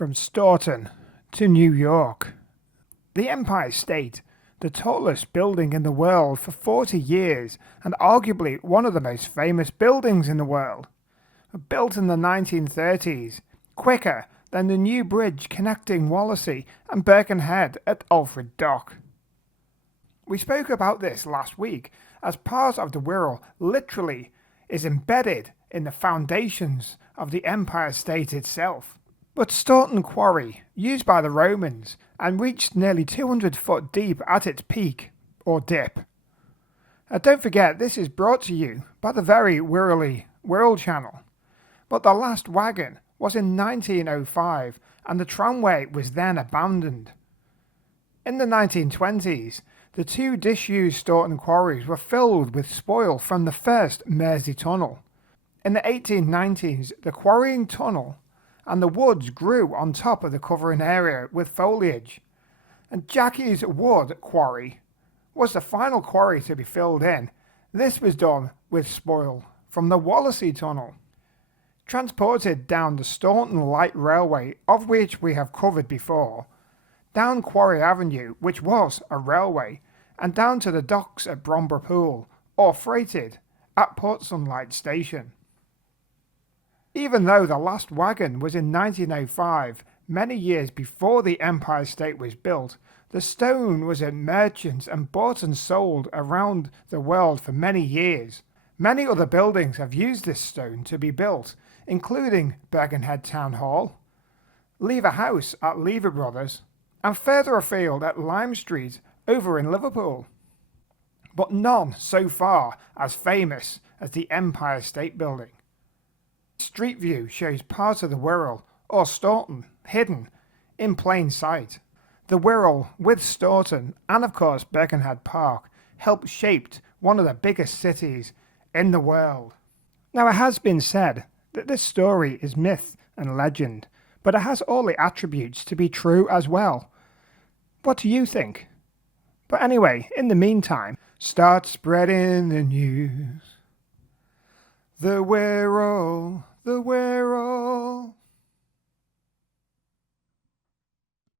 From Storeton to New York. The Empire State, the tallest building in the world for 40 years and arguably one of the most famous buildings in the world. Built in the 1930s, quicker than the new bridge connecting Wallasey and Birkenhead at Alfred Dock. We spoke about this last week as part of the Wirral literally is embedded in the foundations of the Empire State itself. But Storeton Quarry, used by the Romans and reached nearly 200 foot deep at its peak, or dip. Don't forget this is brought to you by the very Wirral channel. But the last wagon was in 1905 and the tramway was then abandoned. In the 1920s, the two disused Storeton quarries were filled with spoil from the first Mersey tunnel. In the 1890s, the quarrying tunnel and the woods grew on top of the covering area with foliage. And Jackie's Wood Quarry was the final quarry to be filled in. This was done with spoil from the Wallasey tunnel. Transported down the Storeton Light Railway, of which we have covered before, down Quarry Avenue, which was a railway, and down to the docks at Bromborough Pool, or freighted at Port Sunlight Station. Even though the last wagon was in 1905, many years before the Empire State was built, the stone was at merchants and bought and sold around the world for many years. Many other buildings have used this stone to be built, including Birkenhead Town Hall, Lever House at Lever Brothers, and further afield at Lime Street over in Liverpool. But none so far as famous as the Empire State Building. Street view shows part of the Wirral, or Storeton, hidden in plain sight. The Wirral, with Storeton and of course Birkenhead Park, helped shape one of the biggest cities in the world. Now it has been said that this story is myth and legend, but it has all the attributes to be true as well. What do you think? But anyway, in the meantime, start spreading the news. The Wirral, the Wirral.